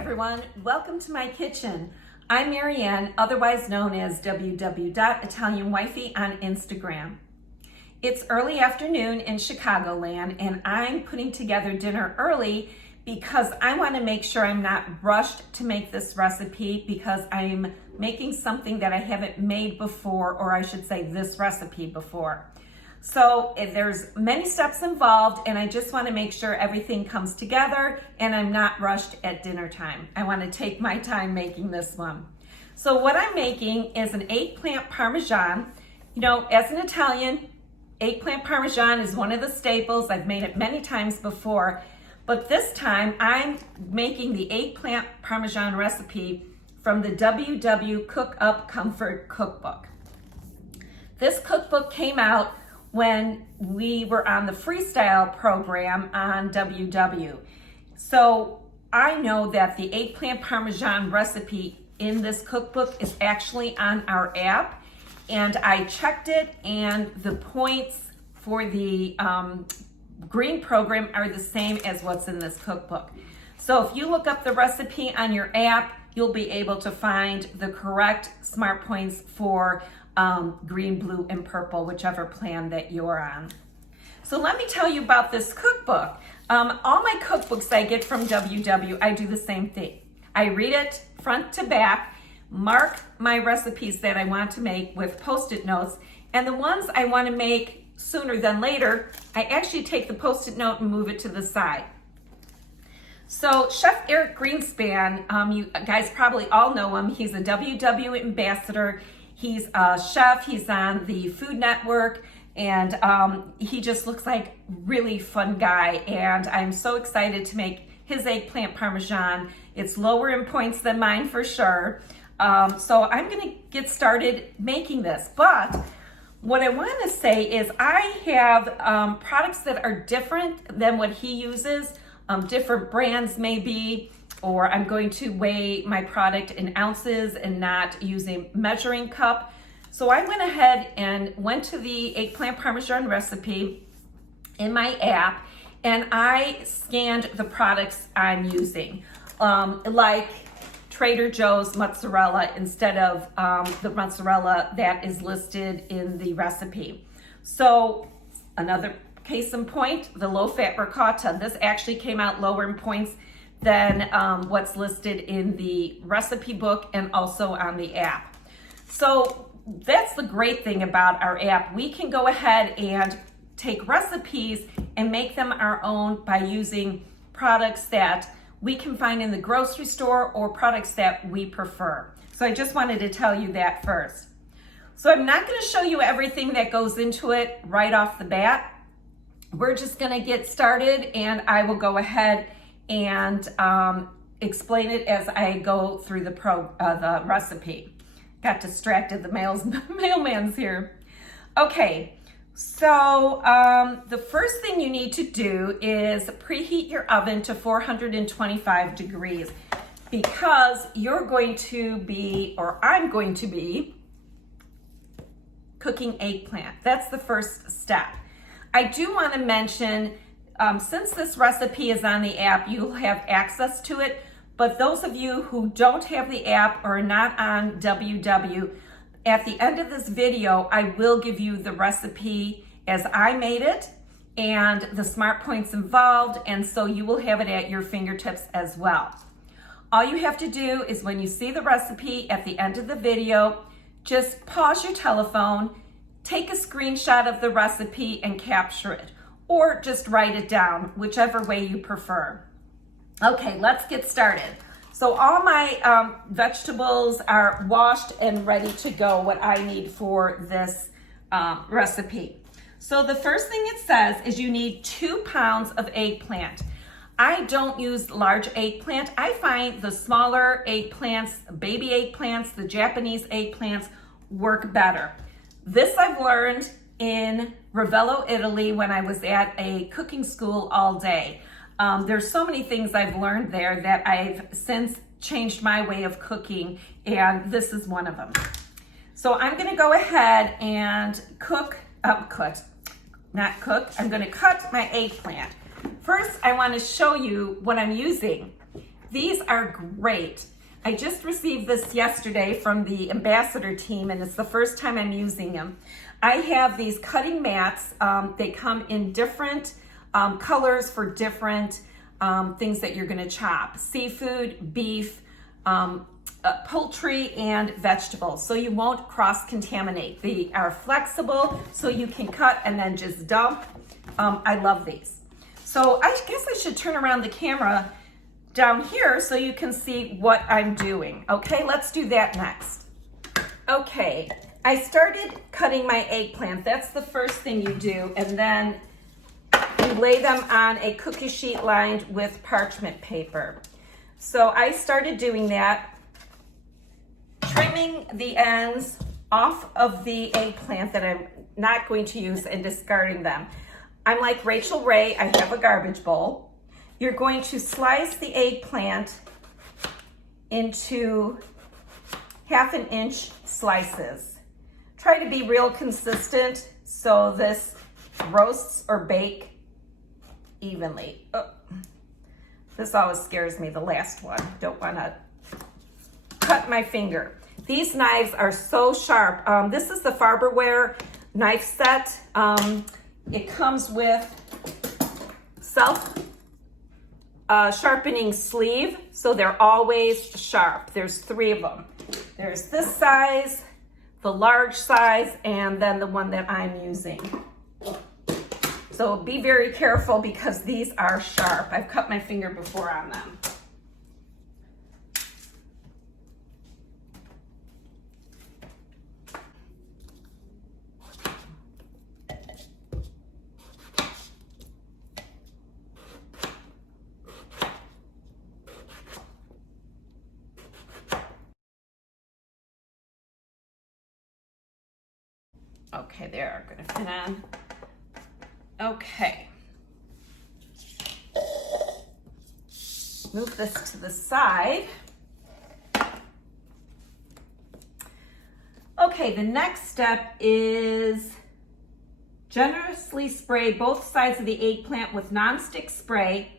everyone, welcome to my kitchen. I'm Marianne, otherwise known as www.italianwifey on Instagram. It's early afternoon in Chicagoland and I'm putting together dinner early because I want to make sure I'm not rushed to make this recipe because I'm making something that I haven't made before, or I should say this recipe before. So there's many steps involved and I just want to make sure everything comes together and I'm not rushed at dinner time. I want to take my time making this one. So what I'm making is an eggplant parmesan. You know, as an Italian, eggplant parmesan is one of the staples. I've made it many times before, but this time I'm making the eggplant parmesan recipe from the WW Cook Up Comfort cookbook. This cookbook came out when we were on the freestyle program on WW. So I know that the eggplant parmesan recipe in this cookbook is actually on our app, and I checked it and the points for the green program are the same as what's in this cookbook. So if you look up the recipe on your app, you'll be able to find the correct smart points for green, blue, and purple, whichever plan that you're on. So let me tell you about this cookbook. All my cookbooks I get from WW, I do the same thing. I read it front to back, mark my recipes that I want to make with Post-it notes, and the ones I want to make sooner than later, I actually take the Post-it note and move it to the side. So Chef Greenspan, you guys probably all know him. He's a WW ambassador. He's a chef, he's on the Food Network, and he just looks like really fun guy, and I'm so excited to make his eggplant parmesan. It's lower in points than mine for sure. So I'm gonna get started making this, but what I wanna say is I have products that are different than what he uses, different brands maybe, or I'm going to weigh my product in ounces and not use a measuring cup. So I went ahead and went to the eggplant parmesan recipe in my app and I scanned the products I'm using, like Trader Joe's mozzarella instead of the mozzarella that is listed in the recipe. So another case in point, the low-fat ricotta. This actually came out lower in points than what's listed in the recipe book and also on the app. So that's the great thing about our app. We can go ahead and take recipes and make them our own by using products that we can find in the grocery store or products that we prefer. So I just wanted to tell you that first. So I'm not going to show you everything that goes into it right off the bat. We're just going to get started and I will go ahead and explain it as I go through the recipe. Got distracted, the mailman's here. Okay, so the first thing you need to do is preheat your oven to 425 degrees because you're going to be, or I'm going to be, cooking eggplant. That's the first step. I do want to mention, since this recipe is on the app, you'll have access to it, but those of you who don't have the app or are not on WW, at the end of this video, I will give you the recipe as I made it and the smart points involved, and so you will have it at your fingertips as well. All you have to do is when you see the recipe at the end of the video, just pause your telephone, take a screenshot of the recipe and capture it, or just write it down, whichever way you prefer. Okay, let's get started. So all my vegetables are washed and ready to go, what I need for this recipe. So the first thing it says is you need 2 pounds of eggplant. I don't use large eggplant. I find the smaller eggplants, baby eggplants, the Japanese eggplants work better. This I've learned in Ravello, Italy when I was at a cooking school all day. There's so many things I've learned there that I've since changed my way of cooking, and this is one of them. So I'm gonna go ahead and I'm gonna cut my eggplant. First, I wanna show you what I'm using. These are great. I just received this yesterday from the ambassador team, and it's the first time I'm using them. I have these cutting mats. They come in different colors for different things that you're going to chop. Seafood, beef, poultry, and vegetables. So you won't cross-contaminate. They are flexible, so you can cut and then just dump. I love these. So I guess I should turn around the camera down here so you can see what I'm doing. Okay, let's do that next. Okay, I started cutting my eggplant. That's the first thing you do, and then you lay them on a cookie sheet lined with parchment paper. So I started doing that, trimming the ends off of the eggplant that I'm not going to use and discarding them. I'm like Rachel Ray, I have a garbage bowl. You're going to slice the eggplant into 1/2 inch slices. Try to be real consistent so this roasts or bake evenly. Oh, this always scares me, the last one. Don't want to cut my finger. These knives are so sharp. This is the Farberware knife set. It comes with sharpening sleeve, so they're always sharp. There's 3 of them. There's this size, the large size, and then the one that I'm using. So be very careful because these are sharp. I've cut my finger before on them. Okay, they're gonna fit on. Okay. Move this to the side. Okay, the next step is generously spray both sides of the eggplant with nonstick spray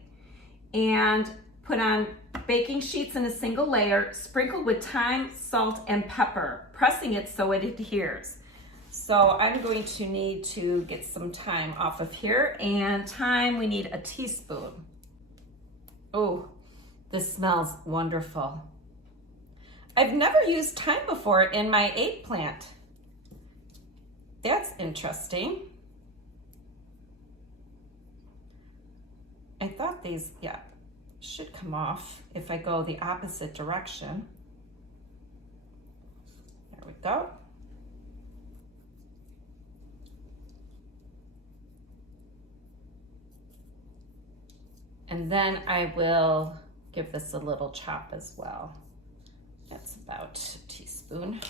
and put on baking sheets in a single layer, sprinkle with thyme, salt, and pepper, pressing it so it adheres. So I'm going to need to get some thyme off of here, and thyme, we need a teaspoon. Oh, this smells wonderful. I've never used thyme before in my eggplant. That's interesting. I thought these, should come off if I go the opposite direction. There we go. And then I will give this a little chop as well. That's about a teaspoon.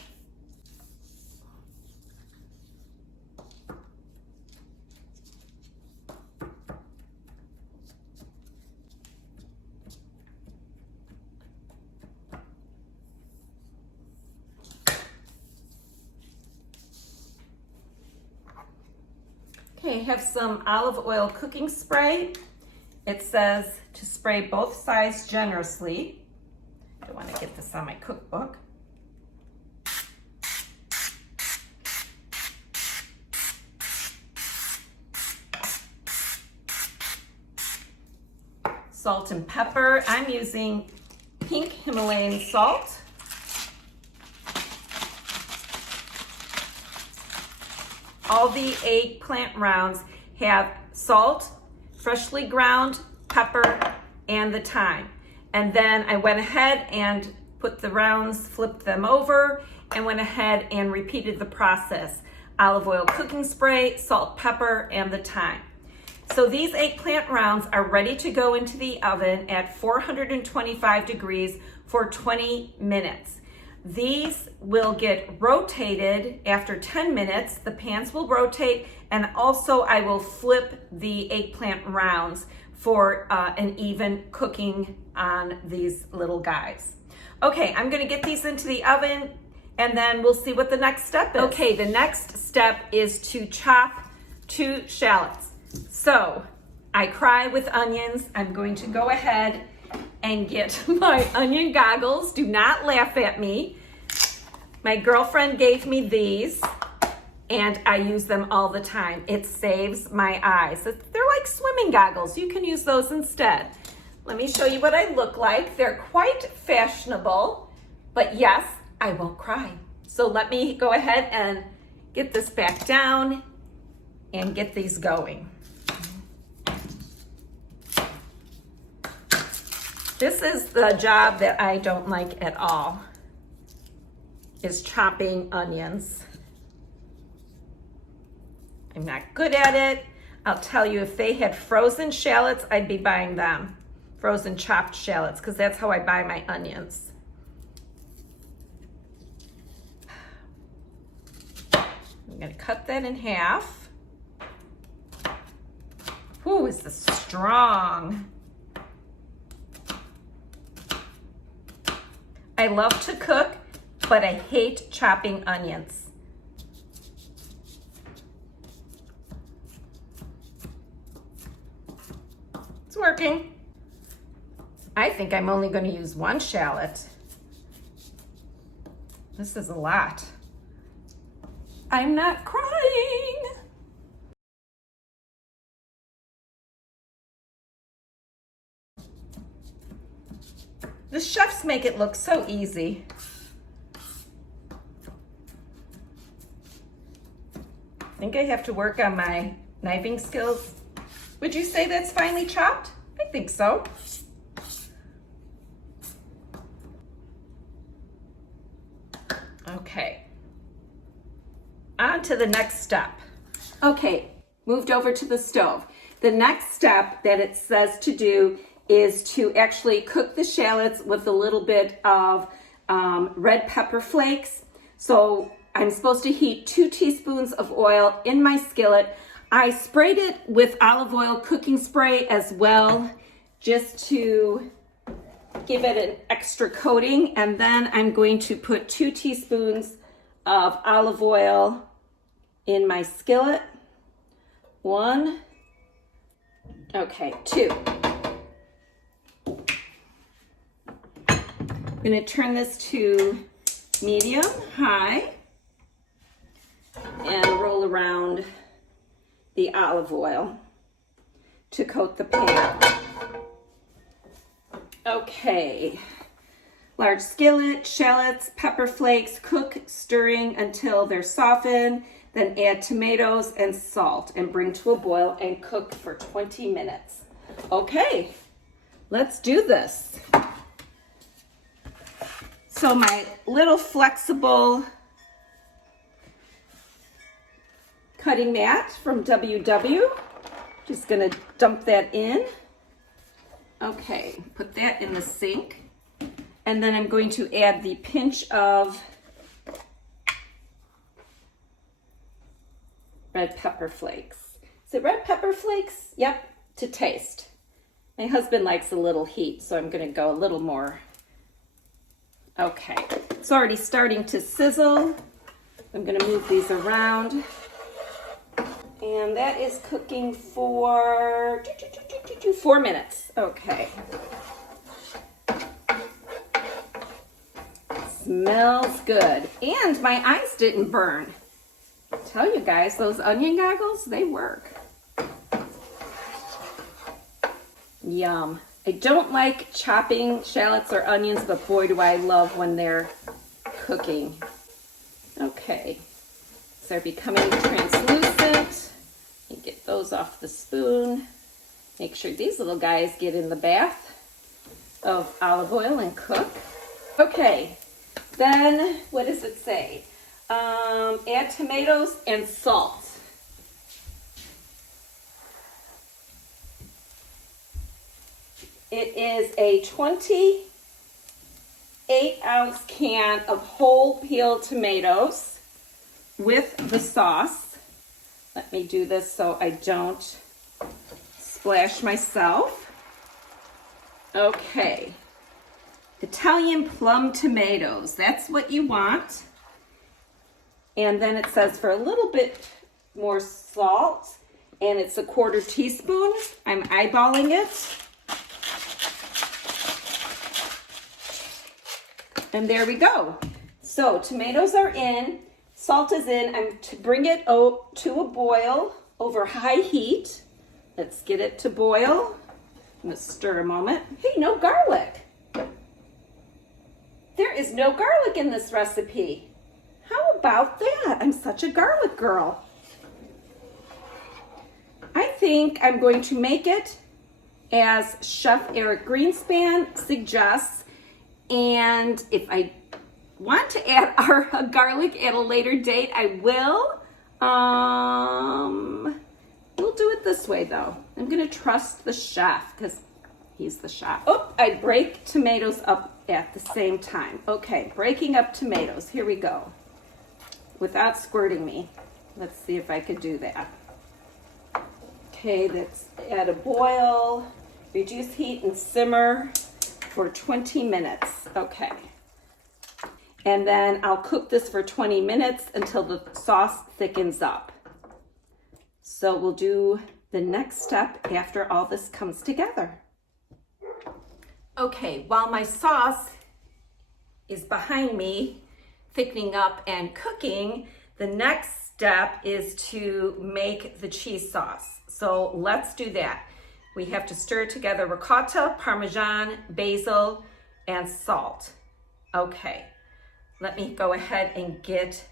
Okay, I have some olive oil cooking spray. It says to spray both sides generously. I want to get this on my cookbook. Salt and pepper. I'm using pink Himalayan salt. All the eggplant rounds have salt, freshly ground pepper, and the thyme. And then I went ahead and put the rounds, flipped them over, and went ahead and repeated the process. Olive oil cooking spray, salt, pepper, and the thyme. So these eggplant rounds are ready to go into the oven at 425 degrees for 20 minutes. These will get rotated after 10 minutes. The pans will rotate, and also I will flip the eggplant rounds for an even cooking on these little guys. Okay, I'm gonna get these into the oven and then we'll see what the next step is. Okay, the next step is to chop 2 shallots. So I cry with onions. I'm going to go ahead and get my onion goggles. Do not laugh at me. My girlfriend gave me these and I use them all the time. It saves my eyes. They're like swimming goggles. You can use those instead. Let me show you what I look like. They're quite fashionable, but yes, I won't cry. So let me go ahead and get this back down and get these going. This is the job that I don't like at all, is chopping onions. I'm not good at it. I'll tell you, if they had frozen shallots, I'd be buying them. Frozen chopped shallots, because that's how I buy my onions. I'm gonna cut that in half. Ooh, is this strong? I love to cook, but I hate chopping onions. It's working. I think I'm only going to use one shallot. This is a lot. I'm not crying. The chefs make it look so easy. I think I have to work on my knifing skills. Would you say that's finely chopped? I think so. Okay. On to the next step. Okay, moved over to the stove. The next step that it says to do is to actually cook the shallots with a little bit of red pepper flakes. So I'm supposed to heat 2 teaspoons of oil in my skillet. I sprayed it with olive oil cooking spray as well, just to give it an extra coating. And then I'm going to put 2 teaspoons of olive oil in my skillet. 1, okay, 2. I'm going to turn this to medium high and roll around the olive oil to coat the pan. Okay, large skillet, shallots, pepper flakes, cook, stirring until they're softened, then add tomatoes and salt and bring to a boil and cook for 20 minutes. Okay, let's do this. So my little flexible cutting mat from WW, just gonna dump that in. Okay, put that in the sink. And then I'm going to add the pinch of red pepper flakes. Is it red pepper flakes? Yep, to taste. My husband likes a little heat, so I'm gonna go a little more. Okay, it's already starting to sizzle. I'm gonna move these around. And that is cooking for 4 minutes. Okay. Smells good. And my eyes didn't burn. I tell you guys, those onion goggles, they work. Yum. I don't like chopping shallots or onions, but boy, do I love when they're cooking. Okay. So they're becoming translucent. Get those off the spoon. Make sure these little guys get in the bath of olive oil and cook. Okay, then what does it say? Add tomatoes and salt. It is a 28-ounce can of whole peeled tomatoes with the sauce. Let me do this so I don't splash myself. Okay. Italian plum tomatoes. That's what you want. And then it says for a little bit more salt, and it's a 1/4 teaspoon. I'm eyeballing it. And there we go. So tomatoes are in, salt is in. I'm to bring it to a boil over high heat. Let's get it to boil. I'm gonna stir a moment. Hey, no garlic. There is no garlic in this recipe. How about that? I'm such a garlic girl. I think I'm going to make it as Chef Eric Greenspan suggests. And if I want to add our garlic at a later date, I will. We'll do it this way though. I'm gonna trust the chef because he's the chef. Oh, I break tomatoes up at the same time. Okay, breaking up tomatoes. Here we go. Without squirting me. Let's see if I could do that. Okay, let's add a boil, reduce heat and simmer for 20 minutes. Okay. And then I'll cook this for 20 minutes until the sauce thickens up. So we'll do the next step after all this comes together. Okay, while my sauce is behind me, thickening up and cooking, the next step is to make the cheese sauce. So let's do that. We have to stir together ricotta, Parmesan, basil, and salt. Okay, let me go ahead and get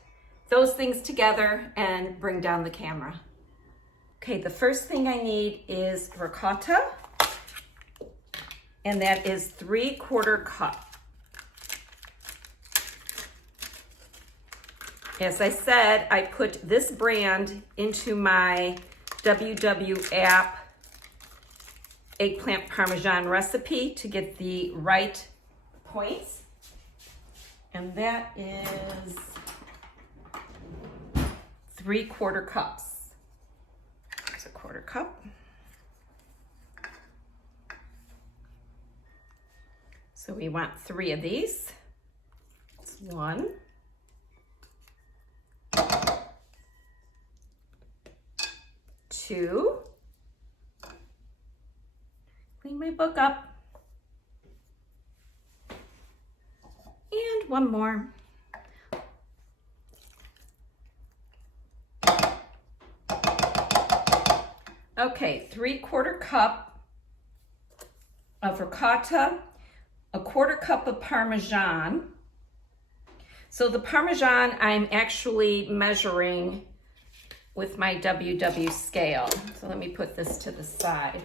those things together and bring down the camera. Okay, the first thing I need is ricotta, and that is 3/4 cup. As I said, I put this brand into my WW app Eggplant Parmesan recipe to get the right points. And that is 3/4 cups. There's a 1/4 cup. So we want 3 of these. It's 1, 2. Clean my book up. And 1 more. Okay, 3/4 cup of ricotta, 1/4 cup of Parmesan. So the Parmesan I'm actually measuring with my WW scale. So let me put this to the side.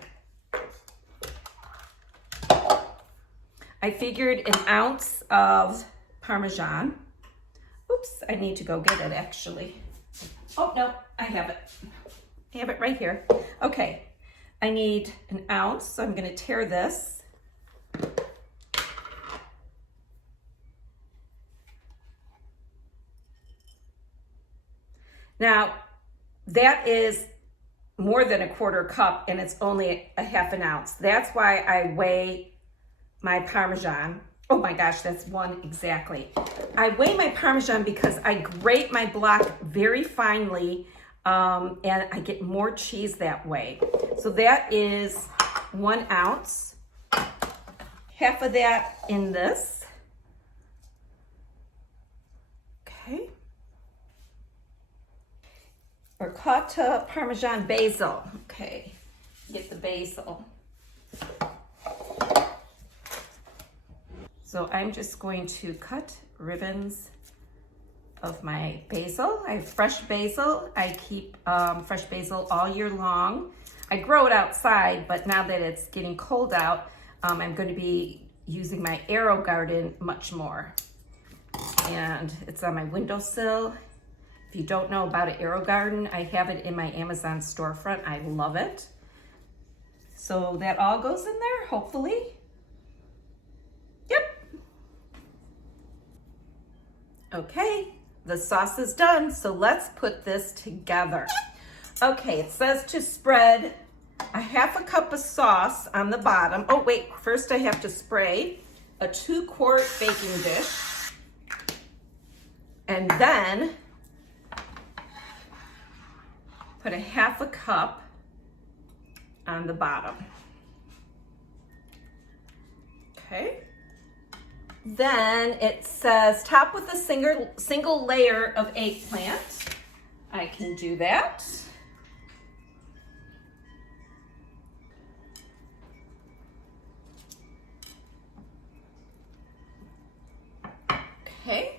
I figured an ounce of Parmesan. Oops, I need to go get it actually. Oh no, I have it. I have it right here. Okay, I need an ounce, so I'm gonna tear this. Now, that is more than 1/4 cup and it's only a 1/2 ounce. That's why I weigh my Parmesan. Oh my gosh, that's 1 exactly. I weigh my Parmesan because I grate my block very finely and I get more cheese that way. So that is 1 ounce. 1/2 of that in this. Okay. Ricotta, Parmesan, basil. Okay, get the basil. So I'm just going to cut ribbons of my basil. I have fresh basil. I keep fresh basil all year long. I grow it outside, but now that it's getting cold out, I'm going to be using my Arrow Garden much more. And it's on my windowsill. If you don't know about an Arrow Garden, I have it in my Amazon storefront. I love it. So that all goes in there, hopefully. Yep. Okay, the sauce is done, so let's put this together. Okay, it says to spread a 1/2 cup of sauce on the bottom. Oh wait, first I have to spray a 2-quart baking dish. And then put a 1/2 cup on the bottom. Okay. Then it says top with a single layer of eggplant. I can do that. Okay.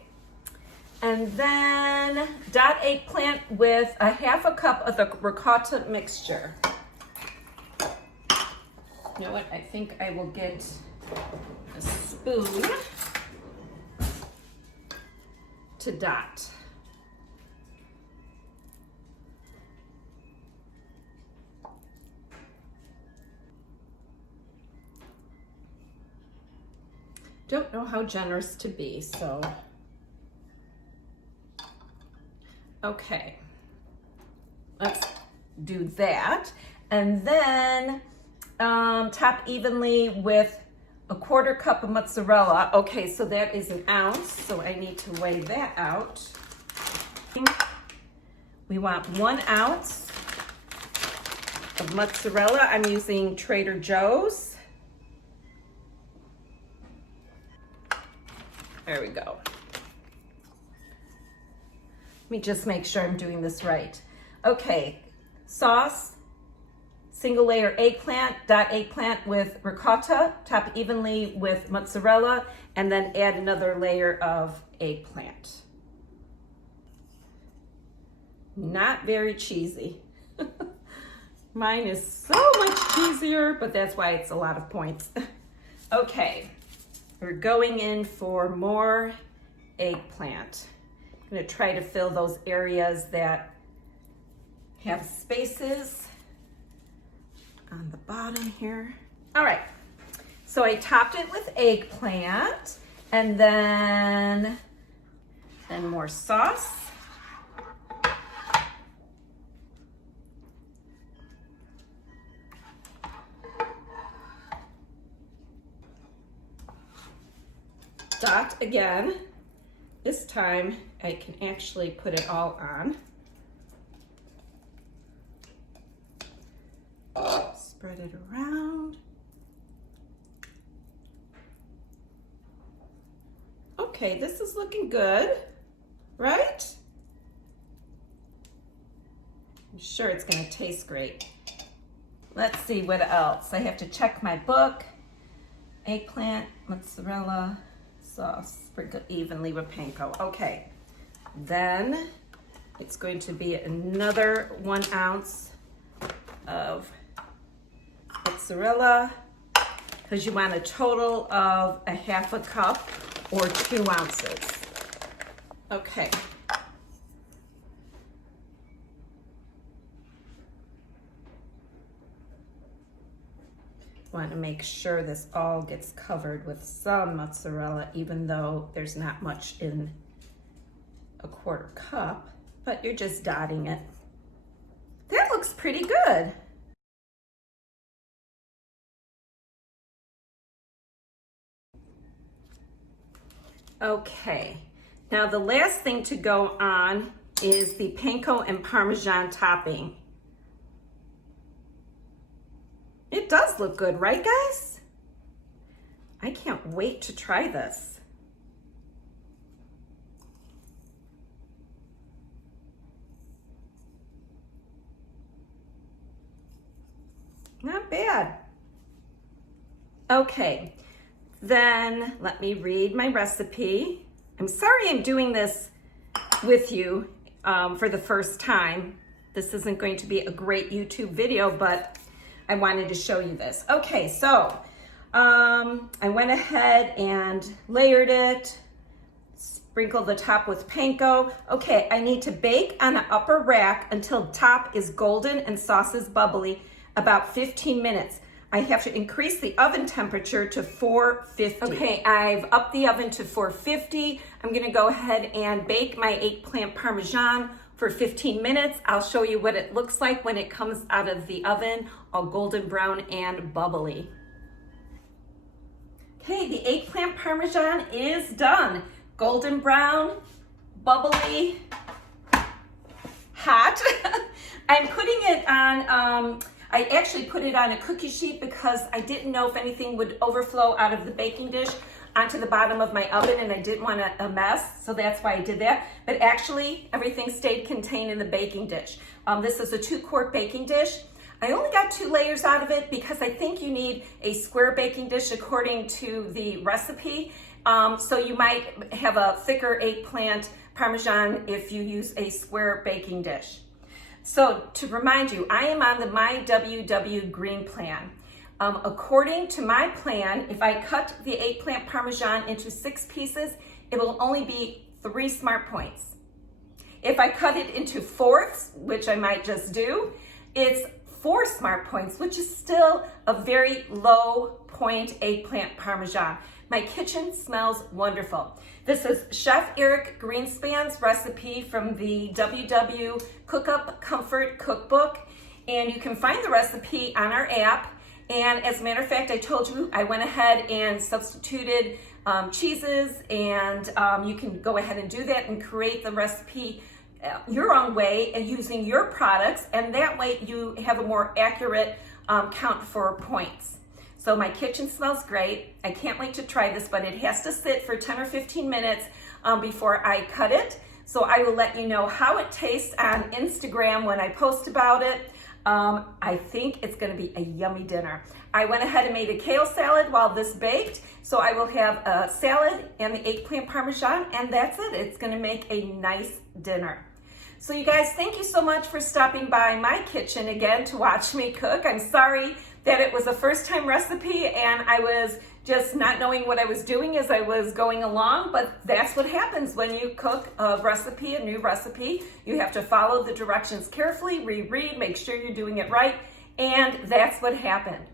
And then dot eggplant with a half a cup of the ricotta mixture. You know what? I think I will get a spoon to dot. Don't know how generous to be, so. Okay, let's do that. And then top evenly with a quarter cup of mozzarella. Okay, so that is an ounce, so I need to weigh that out. We want 1 ounce of mozzarella. I'm using Trader Joe's. There we go. Let me just make sure I'm doing this right. Okay, sauce, single layer eggplant, dot eggplant with ricotta, top evenly with mozzarella, and then add another layer of eggplant. Not very cheesy. Mine is so much cheesier, but that's why it's a lot of points. Okay, we're going in for more eggplant. I'm going to try to fill those areas that have spaces on the bottom here. All right, so I topped it with eggplant and then more sauce. Dot again. This time I can actually put it all on. Spread it around. Okay, this is looking good, right? I'm sure it's gonna taste great. Let's see what else. I have to check my book. Eggplant, mozzarella, sauce, sprinkle evenly with panko. Okay, then it's going to be another 1 ounce of mozzarella, because you want a total of a half a cup or 2 ounces. Okay. Want to make sure this all gets covered with some mozzarella, even though there's not much in a quarter cup, but you're just dotting it. That looks pretty good. Okay, now the last thing to go on is the panko and Parmesan topping. It does look good, right guys? I can't wait to try this. Not bad. Okay, then let me read my recipe. I'm sorry I'm doing this with you for the first time. This isn't going to be a great YouTube video, but I wanted to show you this. Okay, so I went ahead and layered it, sprinkled the top with panko. Okay, I need to bake on an upper rack until top is golden and sauce is bubbly, about 15 minutes. I have to increase the oven temperature to 450. Okay, I've upped the oven to 450. I'm gonna go ahead and bake my eggplant Parmesan for 15 minutes. I'll show you what it looks like when it comes out of the oven, all golden brown and bubbly. Okay, the eggplant Parmesan is done. Golden brown, bubbly, hot. I'm putting it on, I actually put it on a cookie sheet because I didn't know if anything would overflow out of the baking dish. onto the bottom of my oven and I didn't want a mess, so that's why I did that. But actually, everything stayed contained in the baking dish. This is a 2-quart baking dish. I only got 2 layers out of it because I think you need a square baking dish according to the recipe. So you might have a thicker eggplant parmesan if you use a square baking dish. So to remind you, I am on the My WW Green Plan. According to my plan, if I cut the eggplant parmesan into 6 pieces, it will only be 3 smart points. If I cut it into 4ths, which I might just do, it's 4 smart points, which is still a very low point eggplant parmesan. My kitchen smells wonderful. This is Chef Eric Greenspan's recipe from the WW Comfort Cookbook, and you can find the recipe on our app. And as a matter of fact, I told you I went ahead and substituted cheeses, and you can go ahead and do that and create the recipe your own way and using your products, and that way you have a more accurate count for points. So my kitchen smells great. I can't wait to try this, but it has to sit for 10 or 15 minutes before I cut it. So I will let you know how it tastes on Instagram when I post about it. I think it's gonna be a yummy dinner. I went ahead and made a kale salad while this baked. So I will have a salad and the eggplant parmesan, and that's it. It's gonna make a nice dinner. So you guys, thank you so much for stopping by my kitchen again to watch me cook. I'm sorry that it was a first time recipe and I was just not knowing what I was doing as I was going along, but that's what happens when you cook a recipe, a new recipe. You have to follow the directions carefully, reread, make sure you're doing it right, and that's what happened.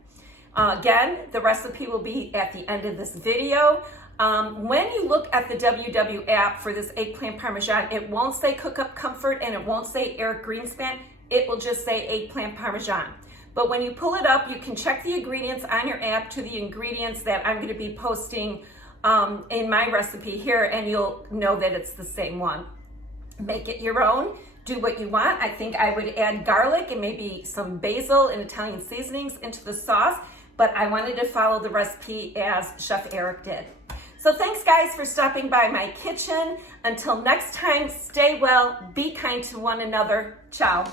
Again, the recipe will be at the end of this video. When you look at the WW app for this eggplant parmesan, it won't say Cook Up Comfort and it won't say Eric Greenspan. It will just say eggplant parmesan. But when you pull it up, you can check the ingredients on your app to the ingredients that I'm going to be posting in my recipe here, and you'll know that it's the same one. Make it your own. Do what you want. I think I would add garlic and maybe some basil and Italian seasonings into the sauce, but I wanted to follow the recipe as Chef Eric did. So thanks guys for stopping by my kitchen. Until next time, stay well, be kind to one another. Ciao.